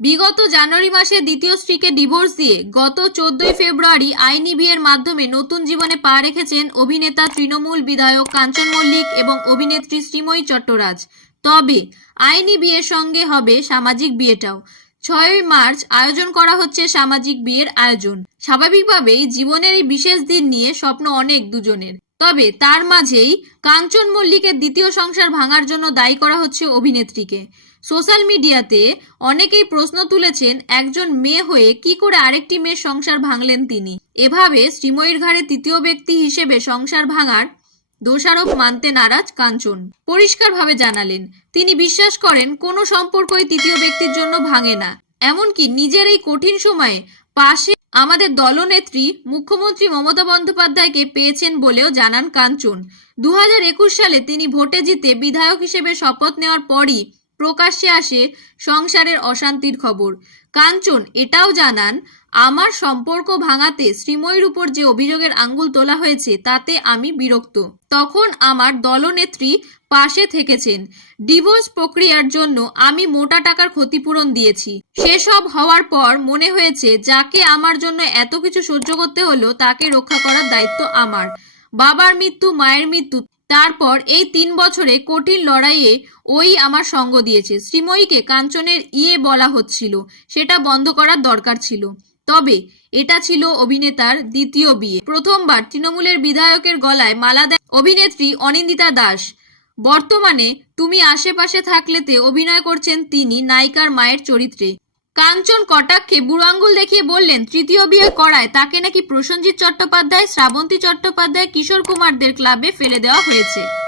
বিগত জানুয়ারি মাসে দ্বিতীয় স্ত্রীকে ডিভোর্স দিয়ে গত চোদ্দই ফেব্রুয়ারি আইনি বিয়ের মাধ্যমে নতুন জীবনে পা রেখেছেন অভিনেতা তৃণমূল বিধায়ক কাঞ্চন মল্লিক এবং অভিনেত্রী শ্রীময়ী চট্টরাজ। তবে আইনি বিয়ের সঙ্গে হবে সামাজিক বিয়েটাও। ছয়ই মার্চ আয়োজন করা হচ্ছে সামাজিক বিয়ের আয়োজন। স্বাভাবিকভাবেই জীবনের এই বিশেষ দিন নিয়ে স্বপ্ন অনেক দুজনের। তবে তার মাঝেই কাঞ্চন মল্লিকের দ্বিতীয় সংসার ভাঙার জন্য দায়ী করা হচ্ছে অভিনেত্রীকে। সোশ্যাল মিডিয়াতে অনেকেই প্রশ্ন তুলেছেন, একজন মেয়ে হয়ে কি করে আরেকটি মেয়ের সংসার ভাঙলেন তিনি? এভাবে শ্রীময়ীর ঘাড়ে তৃতীয় ব্যক্তি হিসেবে সংসার ভাঙার দোষারোপ মানতে নারাজ কাঞ্চন। পরিষ্কারভাবে জানালেন, তিনি বিশ্বাস করেন কোনো সম্পর্কই তৃতীয় ব্যক্তির জন্য ভাঙে না। এমনকি নিজের এই কঠিন সময়ে পাশে আমাদের দলনেত্রী মুখ্যমন্ত্রী মমতা বন্দ্যোপাধ্যায়কে পেয়েছেন বলেও জানান কাঞ্চন। দু হাজার একুশ সালে তিনি ভোটে জিতে বিধায়ক হিসেবে শপথ নেওয়ার পরই প্রকাশ্যে আসে সংসারের অশান্তির খবর। কাঞ্চন, এটাও জানান, আমার সম্পর্ক ভাঙাতে শ্রীময়ীর উপর যে অভিযোগের আঙ্গুল তোলা হয়েছে, তাতে আমি বিরক্ত। তখন আমার দলনেত্রী পাশে থেকেছেন। ডিভোর্স প্রক্রিয়ার জন্য আমি মোটা টাকার ক্ষতিপূরণ দিয়েছি। সেসব হওয়ার পর মনে হয়েছে, যাকে আমার জন্য এত কিছু সহ্য করতে হলো, তাকে রক্ষা করার দায়িত্ব আমার। বাবার মৃত্যু, মায়ের মৃত্যু তারপর এই তিন বছরে কঠিন লড়াইয়ে ওই আমার সঙ্গ দিয়েছে। শ্রীময়ীকে কাঞ্চনের ইয়ে বলা হচ্ছিল, সেটা বন্ধ করার দরকার ছিল। তবে এটা ছিল অভিনেতার দ্বিতীয় বিয়ে। প্রথমবার তৃণমূলের বিধায়কের গলায় মালা দেয় অভিনেত্রী অনিন্দিতা দাস। বর্তমানে তুমি আশেপাশে থাকলেতে অভিনয় করছেন তিনি নায়িকার মায়ের চরিত্রে। কাঞ্চন কটাক্ষে বুড়ো আঙ্গুল দেখিয়ে বললেন, তৃতীয় বিয়ে করায়, তাকে নাকি প্রসেনজিৎ চট্টোপাধ্যায়, শ্রাবন্তী চট্টোপাধ্যায়, কিশোর কুমারদের ক্লাবে ফেলে দেওয়া হয়েছে।